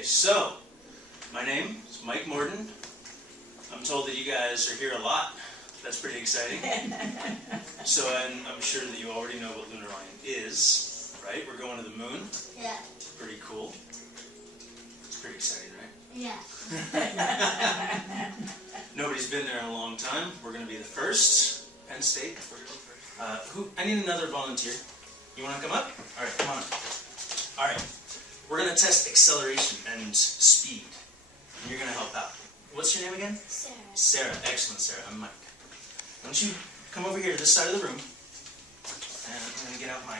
Okay, so my name is Mike Morden. I'm told that you guys are here a lot. That's pretty exciting. So I'm sure that you already know what Lunar Lion is, right? We're going to the moon. Yeah. Pretty cool. It's pretty exciting, right? Yeah. Nobody's been there in a long time. We're going to be the first. Penn State. I need another volunteer. You want to come up? All right, come on. All right. We're going to test acceleration and speed. And you're going to help out. What's your name again? Sarah. Sarah. Excellent, Sarah. I'm Mike. Why don't you come over here to this side of the room. And I'm going to get out my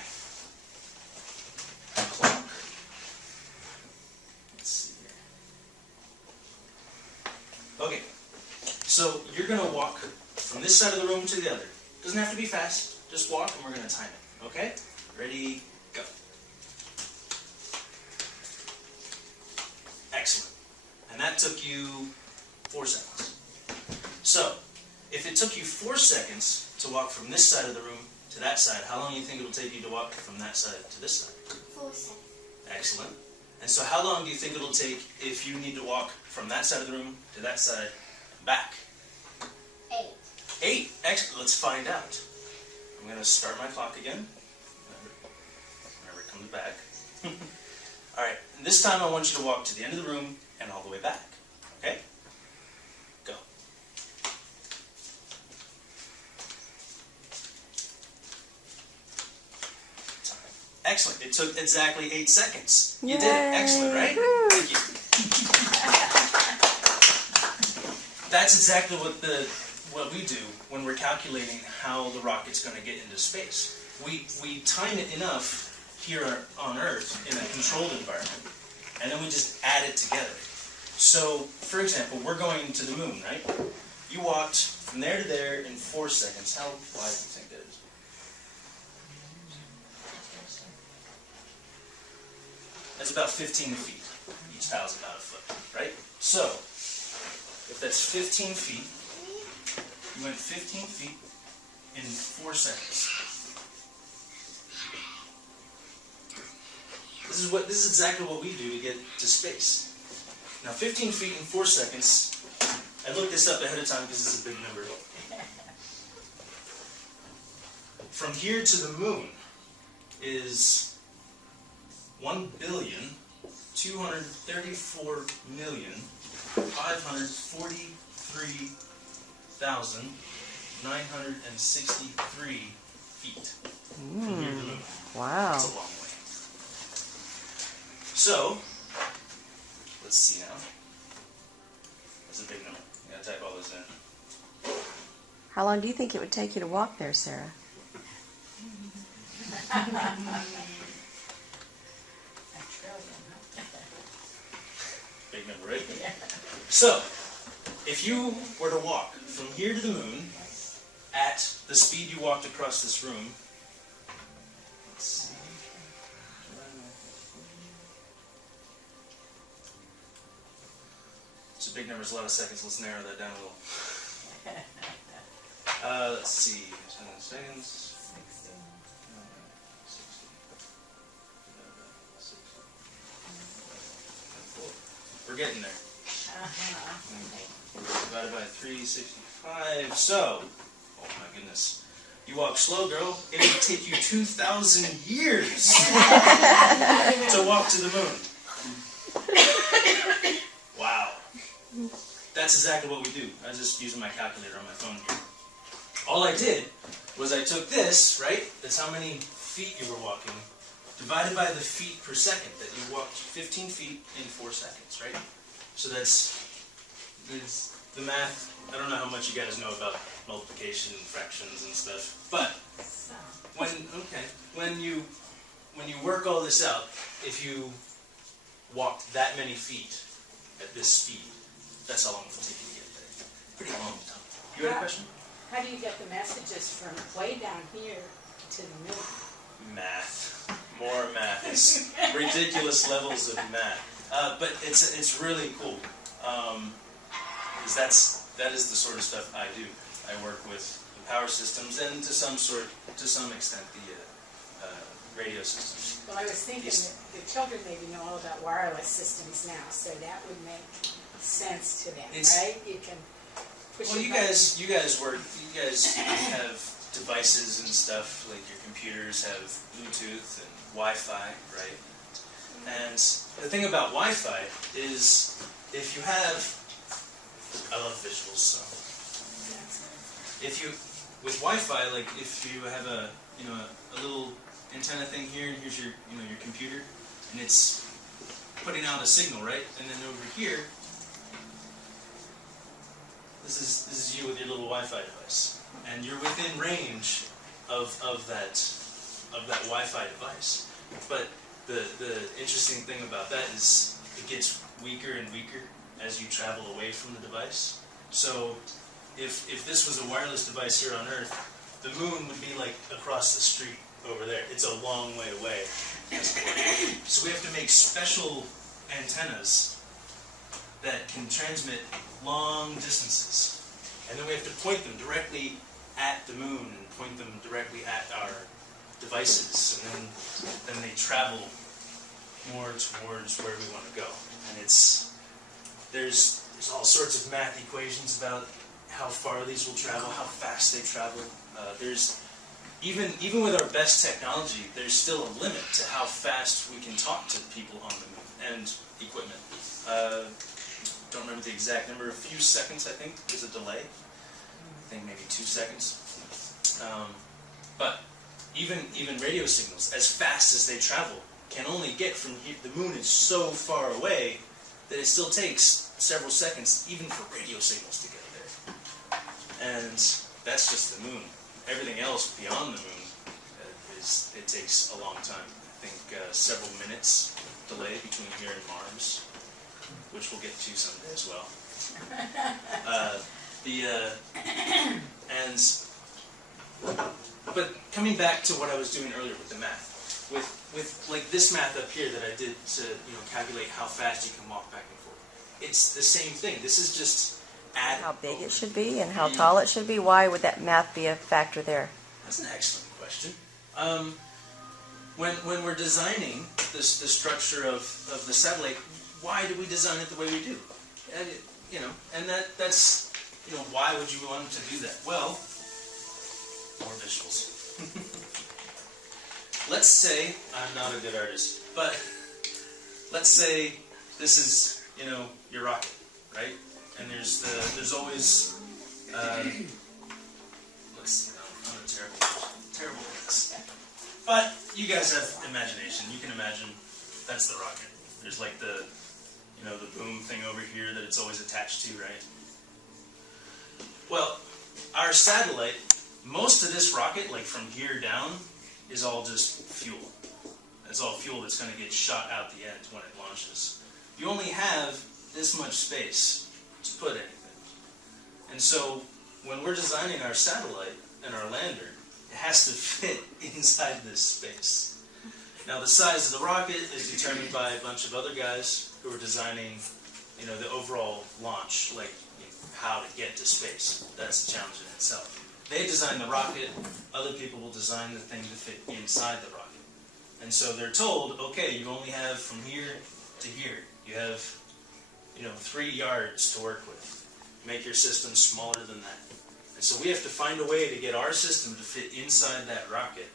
clock. Let's see here. Okay. So you're going to walk from this side of the room to the other. Doesn't have to be fast. Just walk and we're going to time it. Okay? Ready? Go. Excellent. And that took you 4 seconds. So, if it took you 4 seconds to walk from this side of the room to that side, how long do you think it will take you to walk from that side to this side? 4 seconds. Excellent. And so how long do you think it will take if you need to walk from that side of the room to that side back? 8. 8. Excellent. Let's find out. I'm going to start my clock again. Whenever it comes back. All right. And this time I want you to walk to the end of the room and all the way back. Okay? Go. Time. Excellent. It took exactly 8 seconds. You did it. Excellent, right? Thank you. That's exactly what we do when we're calculating how the rocket's going to get into space. We time it enough here on Earth in a controlled environment, and then we just add it together. So, for example, we're going to the moon, right? You walked from there to there in 4 seconds. How wide do you think that is? That's about 15 feet. Each tile's about a foot, right? So, if that's 15 feet, you went 15 feet in 4 seconds. This is exactly what we do to get to space. Now 15 feet in 4 seconds, I looked this up ahead of time because it's a big number. From here to the moon is 1,234,543,963 feet from here to the moon. Wow. That's a long way. So, let's see now. That's a big number. You gotta type all this in. How long do you think it would take you to walk there, Sarah? Big number, right? Yeah. So, if you were to walk from here to the moon at the speed you walked across this room, let's see. It's a big number, it's a lot of seconds. Let's narrow that down a little. Let's see. 10 seconds. 60. We're getting there. Divided by 365. So, oh my goodness. You walk slow, girl. It would take you 2,000 years to walk to the moon. Wow. That's exactly what we do. I was just using my calculator on my phone here. All I did was I took this, right? That's how many feet you were walking, divided by the feet per second that you walked 15 feet in 4 seconds, right? So that's the math. I don't know how much you guys know about multiplication and fractions and stuff, but when you work all this out, if you walked that many feet at this speed, that's how long it will take you to get there. Pretty long time. You had a question? How do you get the messages from way down here to the moon? Math. More math. It's ridiculous levels of math. But it's really cool. Because that is the sort of stuff I do. I work with the power systems and to some extent the radio systems. Well, I was thinking that the children maybe know all about wireless systems now, so that would make sense to them, right? You can push. Well, you guys have devices and stuff, like your computers have Bluetooth and Wi-Fi, right? And the thing about Wi-Fi is, if you have, I love visuals, so with Wi-Fi, like if you have a little antenna thing here, and here's your your computer, and it's putting out a signal, right? And then over here, this is you with your little Wi-Fi device, and you're within range of that Wi-Fi device. But the interesting thing about that is it gets weaker and weaker as you travel away from the device. So if this was a wireless device here on Earth, the moon would be like across the street over there. It's a long way away. So we have to make special antennas that can transmit long distances. And then we have to point them directly at the moon and point them directly at our devices. And then they travel more towards where we want to go. And there's all sorts of math equations about how far these will travel, how fast they travel. There's even with our best technology, there's still a limit to how fast we can talk to people on the moon and equipment. Don't remember the exact number. A few seconds, I think, is a delay. I think maybe 2 seconds. But even radio signals, as fast as they travel, can only get from here. The moon is so far away that it still takes several seconds, even for radio signals to get there. And that's just the moon. Everything else beyond the moon, it takes a long time. I think several minutes delay between here and Mars, which we'll get to someday as well. But coming back to what I was doing earlier with the math, with like this math up here that I did to calculate how fast you can walk back and forth, it's the same thing. This is just add how big it should be and how tall it should be. Why would that math be a factor there? That's an excellent question. When we're designing the structure of the satellite, why do we design it the way we do? And that's why would you want to do that? Well, more visuals. Let's say I'm not a good artist, but let's say this is your rocket, right? And there's always let's see, I'm a terrible at this. But you guys have imagination. You can imagine that's the rocket. There's like the boom thing over here that it's always attached to, right? Well, our satellite, most of this rocket, like from here down, is all just fuel. It's all fuel that's going to get shot out the end when it launches. You only have this much space to put anything. And so when we're designing our satellite and our lander, it has to fit inside this space. Now the size of the rocket is determined by a bunch of other guys who are designing, the overall launch, like how to get to space. That's a challenge in itself. They design the rocket, other people will design the thing to fit inside the rocket. And so they're told, okay, you only have from here to here. You have 3 yards to work with. Make your system smaller than that. And so we have to find a way to get our system to fit inside that rocket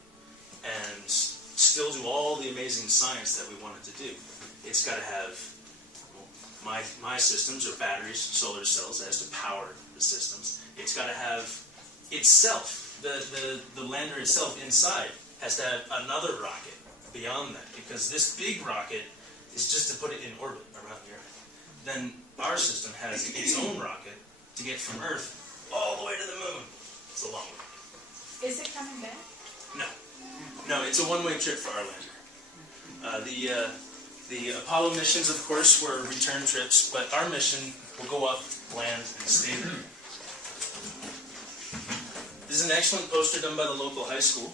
and still do all the amazing science that we want it to do. It's got to have, my systems are batteries, solar cells, that has to power the systems. It's got to have itself, the lander itself inside, has to have another rocket beyond that, because this big rocket is just to put it in orbit around the Earth. Then our system has its own rocket to get from Earth all the way to the moon. It's a long way. Is it coming back? No, it's a one-way trip for our lander. The Apollo missions, of course, were return trips, but our mission will go up, land, and stay there. This is an excellent poster done by the local high school.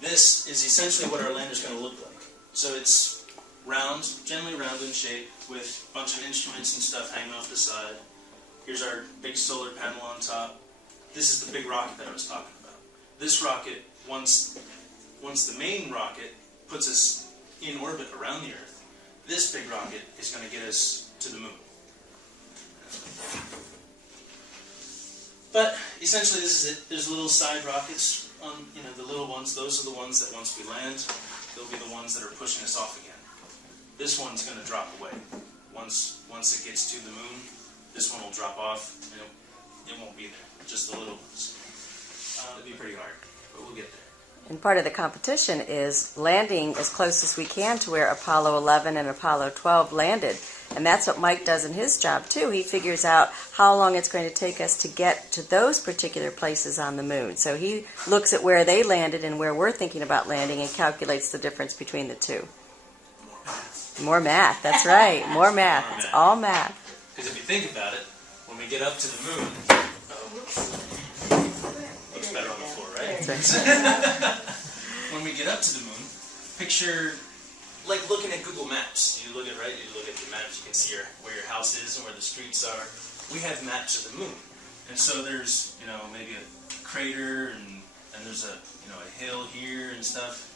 This is essentially what our lander is going to look like. So it's round, generally round in shape, with a bunch of instruments and stuff hanging off the side. Here's our big solar panel on top. This is the big rocket that I was talking about. This rocket, once once the main rocket puts us in orbit around the Earth, this big rocket is going to get us to the moon. But essentially, this is it. There's little side rockets on, the little ones. Those are the ones that once we land, they'll be the ones that are pushing us off again. This one's going to drop away. Once it gets to the moon, this one will drop off, and it won't be there. Just the little ones. It'll be pretty hard, but we'll get there. And part of the competition is landing as close as we can to where Apollo 11 and Apollo 12 landed. And that's what Mike does in his job, too. He figures out how long it's going to take us to get to those particular places on the moon. So he looks at where they landed and where we're thinking about landing and calculates the difference between the two. More math, that's right. More math. It's all math. Because if you think about it, when we get up to the moon, looks better on the floor, right? That's right. When we get up to the moon, picture like looking at Google Maps. You look at the maps, you can see where your house is and where the streets are. We have maps of the moon. And so there's, maybe a crater and there's a hill here and stuff.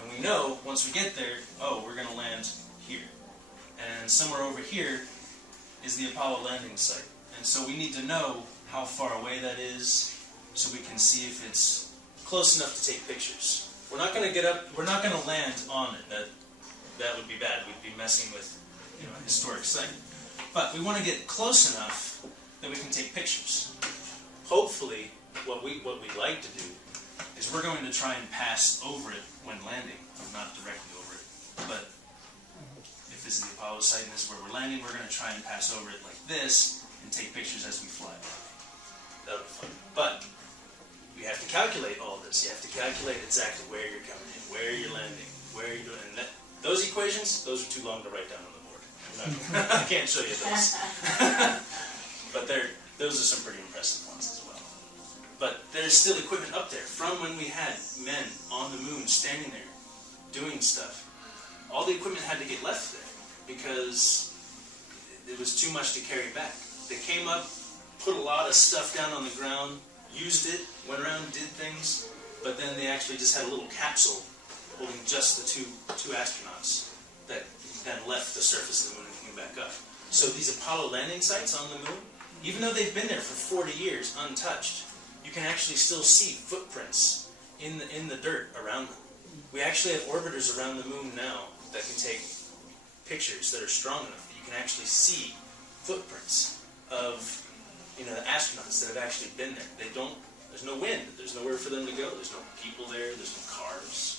And we know once we get there, we're going to land here. And somewhere over here is the Apollo landing site. And so we need to know how far away that is so we can see if it's close enough to take pictures. We're not going to get up, we're not going to land on it. That would be bad. We'd be messing with a historic site. But we want to get close enough that we can take pictures. Hopefully, what we'd like to do is we're going to try and pass over it when landing, not directly over it. But if this is the Apollo site and this is where we're landing, we're going to try and pass over it like this and take pictures as we fly by. That'll be fun. But we have to calculate all this. You have to calculate exactly where you're coming in, where you're landing, where you're doing. And those equations, those are too long to write down on the board. I can't show you those. But those are some pretty impressive ones as well. But there's still equipment up there from when we had men on the moon standing there doing stuff. All the equipment had to get left there because it was too much to carry back. They came up, put a lot of stuff down on the ground, used it, went around, did things, but then they actually just had a little capsule holding just the two astronauts that then left the surface of the moon and came back up. So these Apollo landing sites on the moon, even though they've been there for 40 years untouched, you can actually still see footprints in the dirt around them. We actually have orbiters around the moon now that can take pictures that are strong enough that you can actually see footprints of the astronauts that have actually been there. There's no wind, there's nowhere for them to go, there's no people there, there's no cars.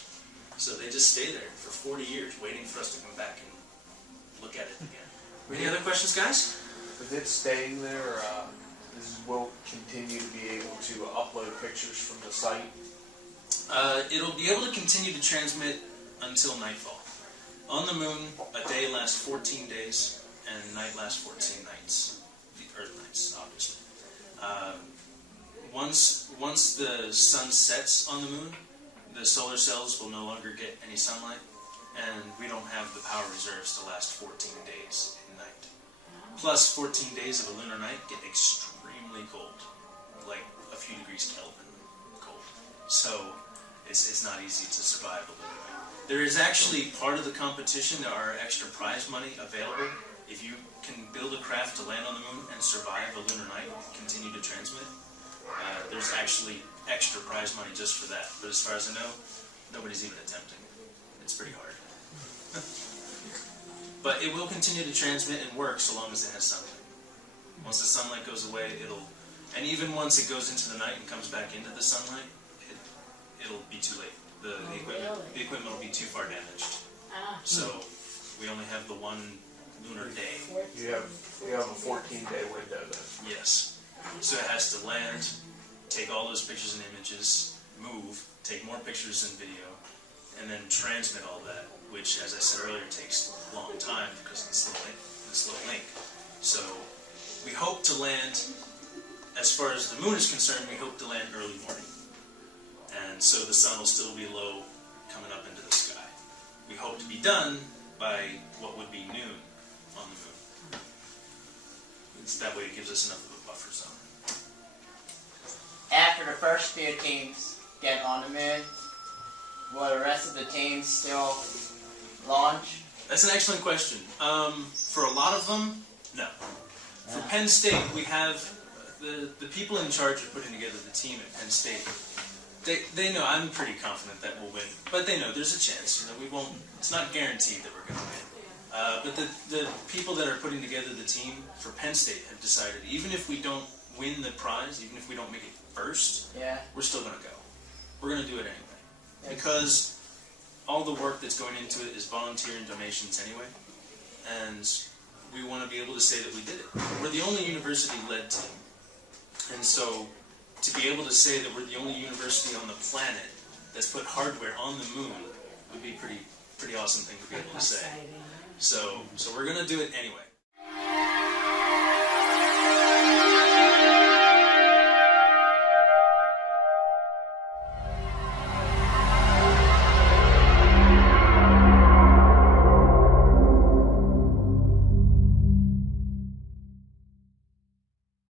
So they just stay there for 40 years waiting for us to come back and look at it again. Any other questions, guys? With it staying there, will continue to be able to upload pictures from the site? It'll be able to continue to transmit until nightfall. On the moon, a day lasts 14 days, and a night lasts 14 nights. The Earth nights, obviously. Once the sun sets on the moon, the solar cells will no longer get any sunlight, and we don't have the power reserves to last 14 days in night. Plus, 14 days of a lunar night get extremely cold, like a few degrees Kelvin cold. So it's not easy to survive a lunar night. There is actually part of the competition, there are extra prize money available. If you can build a craft to land on the moon and survive a lunar night and continue to transmit, there's actually extra prize money just for that. But as far as I know, nobody's even attempting. It's pretty hard. But it will continue to transmit and work so long as it has sunlight. Once the sunlight goes away, and even once it goes into the night and comes back into the sunlight, it'll be too late. The equipment will be too far damaged. So we only have the one lunar day. You have a 14-day window then. Yes. So it has to land, take all those pictures and images, move, take more pictures and video, and then transmit all that, which, as I said earlier, takes a long time because of this little link. So we hope to land, as far as the moon is concerned, we hope to land early morning. And so the sun will still be low coming up into the sky. We hope to be done by what would be noon on the moon. That way it gives us enough of a buffer zone. After the first few teams get on the moon, will the rest of the teams still launch? That's an excellent question. For a lot of them, no. For Penn State, we have the people in charge of putting together the team at Penn State. They know, I'm pretty confident that we'll win, but they know there's a chance. We won't. It's not guaranteed that we're going to win. But the people that are putting together the team for Penn State have decided, even if we don't win the prize, even if we don't make it first, we're still going to go. We're going to do it anyway, because all the work that's going into it is volunteer and donations anyway, and we want to be able to say that we did it. We're the only university-led team, and so to be able to say that we're the only university on the planet that's put hardware on the moon would be pretty awesome thing to be able to say. So we're going to do it anyway.